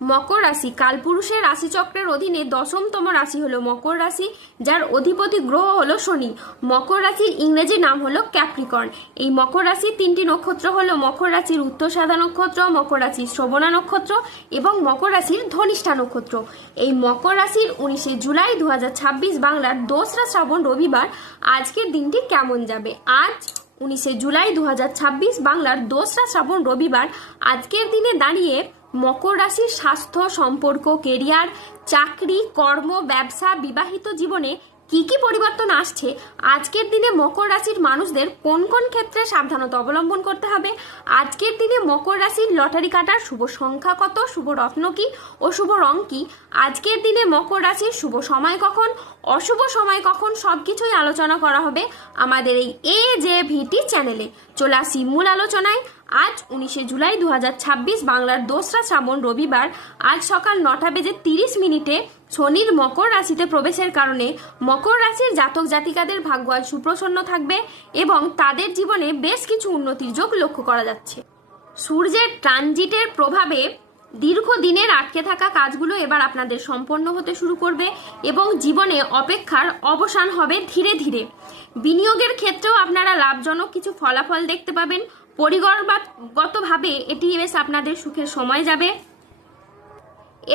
মকর রাশি কালপুরুষের রাশিচক্রের অধীনে 10তম রাশি হলো মকর রাশি, যার অধিপতি গ্রহ হলো শনি। মকর রাশির ইংরেজি নাম হলো ক্যাপ্রিকর্ন। এই মকর রাশির 3টি নক্ষত্র হলো মকর রাশির উত্তরসাধা নক্ষত্র, মকর রাশির শ্রবণা নক্ষত্র এবং মকর রাশির ধনিষ্ঠা নক্ষত্র। এই মকর রাশির 19শে জুলাই 2026 বাংলার 2রা শ্রাবণ রবিবার আজকের দিনটি কেমন যাবে? আজ 19শে জুলাই 2026 বাংলার 2রা শ্রাবণ রবিবার আজকের দিনে দাঁড়িয়ে মকর রাশির স্বাস্থ্য, সম্পর্ক, কেরিয়ার, চাকরি, কর্ম, ব্যবসা, বিবাহিত জীবনে কি কি পরিবর্তন আসছে, আজকের দিনে মকর রাশির মানুষদের কোন কোন ক্ষেত্রে সাবধানতা অবলম্বন করতে হবে, আজকের দিনে মকর রাশির লটারি কাটার শুভ সংখ্যা কত, শুভ রত্ন কি ও শুভ রং কি, আজকের দিনে মকর রাশির শুভ সময় কখন, অশুভ সময় কখন, সবকিছুই আলোচনা করা হবে আমাদের এই AJVT চ্যানেলে। চলে আসি মূল আলোচনায়। আজ 19শে জুলাই 2026 বাংলার 2রা শ্রাবণ রবিবার আজ সকাল 9:30 শনির মকর রাশিতে প্রবেশের কারণে মকর রাশির জাতক জাতিকাদের ভাগ্য আজ সুপ্রসন্ন থাকবে এবং তাদের জীবনে বেশ কিছু উন্নতির যোগ লক্ষ্য করা যাচ্ছে। সূর্যের ট্রানজিটের প্রভাবে দীর্ঘদিনের আটকে থাকা কাজগুলো এবার আপনাদের সম্পন্ন হতে শুরু করবে এবং জীবনে অপেক্ষার অবসান হবে ধীরে ধীরে। বিনিয়োগের ক্ষেত্রেও আপনারা লাভজনক কিছু ফলাফল দেখতে পাবেন। পরিবারগতভাবে এটি বেশ আপনাদের সুখের সময় যাবে।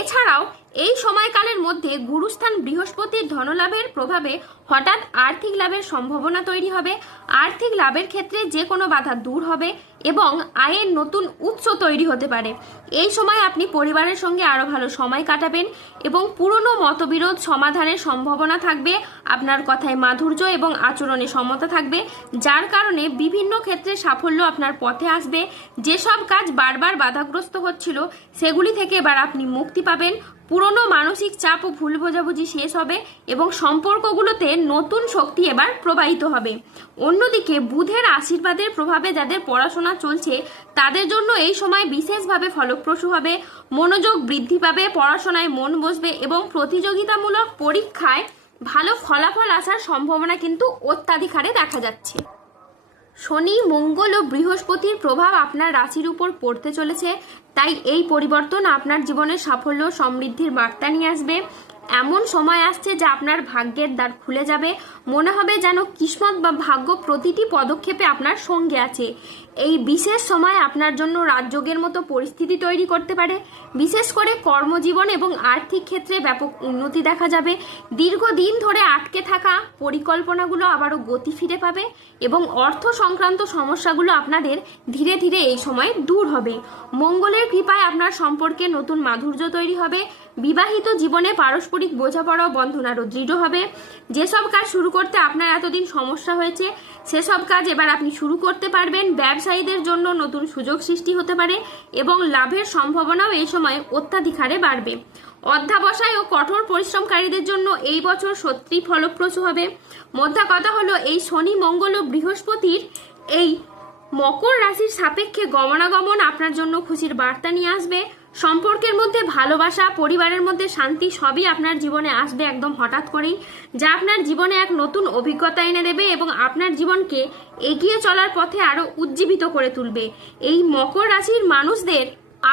এছাড়াও এই সময়কালের মধ্যে গুরুস্থান বৃহস্পতির ধনলাভের প্রভাবে হঠাৎ আর্থিক লাভের সম্ভাবনা তৈরি হবে। আর্থিক লাভের ক্ষেত্রে যে কোনো বাধা দূর হবে এবং আয়ের নতুন উৎস তৈরি হতে পারে। এই সময় আপনি পরিবারের সঙ্গে আরও ভালো সময় কাটাবেন এবং পুরনো মতবিরোধ সমাধানের সম্ভাবনা থাকবে। আপনার কথায় মাধুর্য এবং আচরণে সমতা থাকবে, যার কারণে বিভিন্ন ক্ষেত্রে সাফল্য আপনার পথে আসবে। যেসব কাজ বারবার বাধাগ্রস্ত হচ্ছিল সেগুলি থেকে এবার আপনি মুক্তি পাবেন। পুরনো মানসিক চাপ ও ভুল বোঝাবুঝি শেষ হবে এবং সম্পর্কগুলোতে নতুন শক্তি এবার প্রবাহিত হবে। অন্যদিকে বুধের আশীর্বাদের প্রভাবে যাদের পড়াশোনা চলছে তাদের জন্য এই সময় বিশেষভাবে ফলপ্রসূ হবে। মনোযোগ বৃদ্ধি পাবে, পড়াশোনায় মন বসবে এবং প্রতিযোগিতামূলক পরীক্ষায় ভালো ফলাফল আসার সম্ভাবনা কিন্তু অত্যাধিক হারে দেখা যাচ্ছে। শনি, মঙ্গল ও বৃহস্পতির প্রভাব আপনার রাশির উপর পড়তে চলেছে, তাই এই পরিবর্তন আপনার জীবনে সাফল্য ও সমৃদ্ধির বার্তা নিয়ে আসবে। এমন সময় আসছে যা আপনার ভাগ্যের দ্বার খুলে যাবে। মনে হবে যেন কিসমত বা ভাগ্য প্রতিটি পদক্ষেপে আপনার সঙ্গে আছে। এই বিশেষ সময় আপনার জন্য রাজযোগের মতো পরিস্থিতি তৈরি করতে পারে। বিশেষ করে কর্মজীবন এবং আর্থিক ক্ষেত্রে ব্যাপক উন্নতি দেখা যাবে। দীর্ঘদিন ধরে আটকে থাকা পরিকল্পনাগুলো আবারও গতি ফিরে পাবে এবং অর্থ সংক্রান্ত সমস্যাগুলো আপনাদের ধীরে ধীরে এই সময় দূর হবে। মঙ্গলের কৃপায় আপনার সম্পর্কে নতুন মাধুর্য তৈরি হবে। বিবাহিত জীবনে পারস্পরিক বোঝাপড়া ও বন্ধন আরও দৃঢ় হবে। যেসব কাজ শুরু করতে আপনার এতদিন সমস্যা হয়েছে সেসব কাজ এবার আপনি শুরু করতে পারবেন। ব্যবসায়ীদের জন্য নতুন সুযোগ সৃষ্টি হতে পারে এবং লাভের সম্ভাবনাও এই সময় অত্যাধিক হারে বাড়বে। অধ্যাবসায় ও কঠোর পরিশ্রমকারীদের জন্য এই বছর সত্যিই ফলপ্রসূ হবে। মোদ্দা কথা হলো, এই শনি, মঙ্গল ও বৃহস্পতির এই মকর রাশির সাপেক্ষে গমনাগমন আপনার জন্য খুশির বার্তা নিয়ে আসবে। সম্পর্কের মধ্যে ভালোবাসা, পরিবারের মধ্যে শান্তি সবই আপনার জীবনে আসবে একদম হঠাৎ করেই, যা আপনার জীবনে এক নতুন অভিজ্ঞতা এনে দেবে এবং আপনার জীবনকে এগিয়ে চলার পথে আরও উজ্জীবিত করে তুলবে। এই মকর রাশির মানুষদের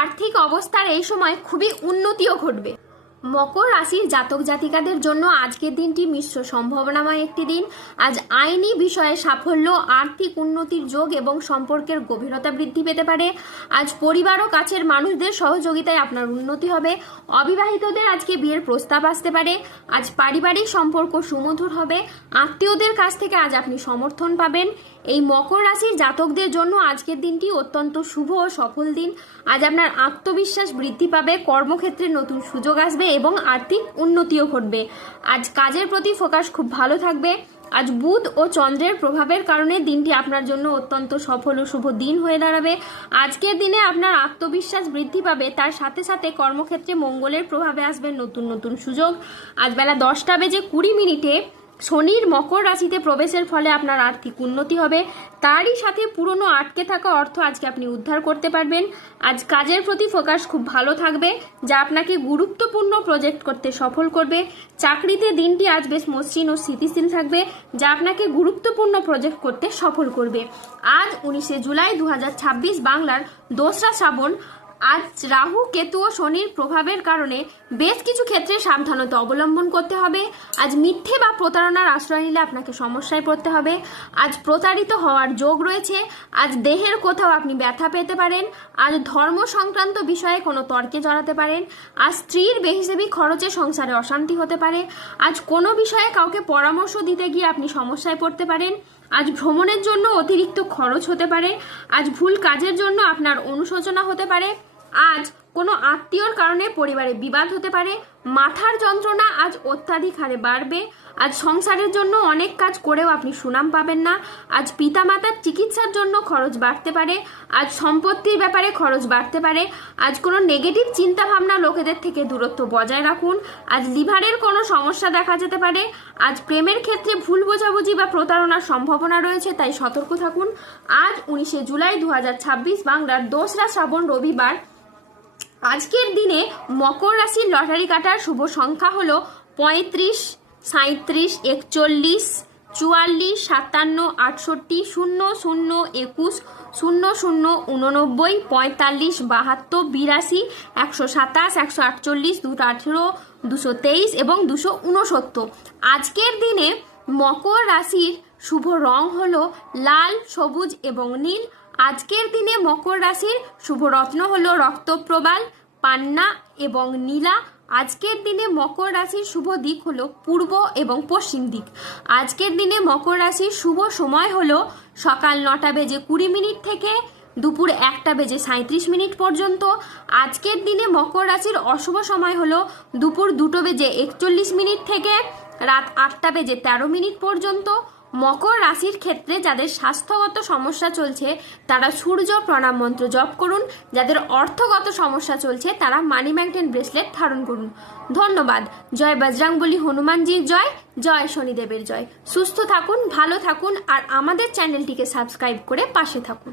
আর্থিক অবস্থার এই সময় খুবই উন্নতিও ঘটবে। মকর রাশির জাতক জাতিকাদের জন্য আজকের দিনটি মিশ্র সম্ভাবনাময় একটি দিন। আজ আইনি বিষয়ে সাফল্য, আর্থিক উন্নতির যোগ এবং সম্পর্কের গভীরতা বৃদ্ধি পেতে পারে। আজ পরিবার ও কাছের মানুষদের সহযোগিতায় আপনার উন্নতি হবে। অবিবাহিতদের আজকে বিয়ের প্রস্তাব আসতে পারে। আজ পারিবারিক সম্পর্ক সুমধুর হবে। আত্মীয়দের কাছ থেকে আজ আপনি সমর্থন পাবেন। এই মকর রাশির জাতকদের জন্য আজকের দিনটি অত্যন্ত শুভ ও সফল দিন। আজ আপনার আত্মবিশ্বাস বৃদ্ধি পাবে, কর্মক্ষেত্রে নতুন সুযোগ আসবে এবং আর্থিক উন্নতিও ঘটবে। আজ কাজের প্রতি ফোকাস খুব ভালো থাকবে। আজ বুধ ও চন্দ্রের প্রভাবের কারণে দিনটি আপনার জন্য অত্যন্ত সফল ও শুভ দিন হয়ে দাঁড়াবে। আজকের দিনে আপনার আত্মবিশ্বাস বৃদ্ধি পাবে, তার সাথে সাথে কর্মক্ষেত্রে মঙ্গলের প্রভাবে আসবে নতুন নতুন সুযোগ। আজ বেলা 10:20 শনির মকর রাশিতে প্রবেশের ফলে আপনার আর্থিক উন্নতি হবে। তারই সাথে পুরনো আটকে থাকা অর্থ আজকে আপনি উদ্ধার করতে পারবেন। আজ কাজের প্রতি ফোকাস খুব ভালো থাকবে, যা আপনাকে গুরুত্বপূর্ণ প্রজেক্ট করতে সফল করবে। চাকরিতে দিনটি আজ বেশ মসৃণ ও স্থিতিশীল থাকবে, যা আপনাকে গুরুত্বপূর্ণ প্রজেক্ট করতে সফল করবে। আজ 19শে জুলাই 2026 বাংলার 2রা শ্রাবণ আজ রাহু কেতু ও শনির প্রভাবের কারণে বেশ কিছু ক্ষেত্রে সাবধানতা অবলম্বন করতে হবে। আজ মিথ্যে বা প্রতারণার আশ্রয় নিলে আপনাকে সমস্যায় পড়তে হবে। আজ প্রতারিত হওয়ার যোগ রয়েছে। আজ দেহের কোথাও আপনি ব্যথা পেতে পারেন। আজ ধর্ম সংক্রান্ত বিষয়ে কোনো তর্কে জড়াতে পারেন। আজ স্ত্রীর বেহিসেবি খরচে সংসারে অশান্তি হতে পারে। আজ কোনো বিষয়ে কাউকে পরামর্শ দিতে গিয়ে আপনি সমস্যায় পড়তে পারেন। আজ ভ্রমণের জন্য অতিরিক্ত খরচ হতে পারে। আজ ভুল কাজের জন্য আপনার অনুশোচনা হতে পারে। আজ কোনো আত্মীয়র কারণে পরিবারে বিবাদ হতে পারে। মাথার যন্ত্রণা আজ অত্যাধিক হারে বাড়বে। আজ সংসারের জন্য অনেক কাজ করেও আপনি সুনাম পাবেন না। আজ পিতামাতার চিকিৎসার জন্য খরচ বাড়তে পারে। আজ সম্পত্তির ব্যাপারে খরচ বাড়তে পারে। আজ কোনো নেগেটিভ চিন্তা ভাবনা লোকেদের থেকে দূরত্ব বজায় রাখুন। আজ লিভারের কোনো সমস্যা দেখা যেতে পারে। আজ প্রেমের ক্ষেত্রে ভুল বোঝাবুঝি বা প্রতারণার সম্ভাবনা রয়েছে, তাই সতর্ক থাকুন। আজ 19 জুলাই 2026 বাংলার 2রা শ্রাবণ রবিবার। আজকের দিনে মকর রাশির লটারি কাটার শুভ সংখ্যা হলো 35, 37, 41, 44, 57, 68, 00, 21, 00, 89, 45, 72, 82, 127, 148, 218, 223 এবং 269। আজকের দিনে মকর রাশির শুভ রং হলো লাল, সবুজ এবং নীল। আজকের দিনে মকর রাশির শুভ রত্ন হলো রক্তপ্রবাল, পান্না এবং নীলা। আজকের দিনে মকর রাশির শুভ দিক হলো পূর্ব এবং পশ্চিম দিক। আজকের দিনে মকর রাশির শুভ সময় হলো সকাল 9:20 থেকে দুপুর 1:37 পর্যন্ত। আজকের দিনে মকর রাশির অশুভ সময় হলো দুপুর 2:41 থেকে রাত 8:13 পর্যন্ত। মকর রাশির ক্ষেত্রে যাদের স্বাস্থ্যগত সমস্যা চলছে তারা সূর্য প্রণাম মন্ত্র জপ করুন। যাদের অর্থগত সমস্যা চলছে তারা মানি ম্যাগনেট ব্রেসলেট ধারণ করুন। ধন্যবাদ। জয় বজরংবলী হনুমানজির জয়, জয় শনিদেবের জয়। সুস্থ থাকুন, ভালো থাকুন আর আমাদের চ্যানেলটিকে সাবস্ক্রাইব করে পাশে থাকুন।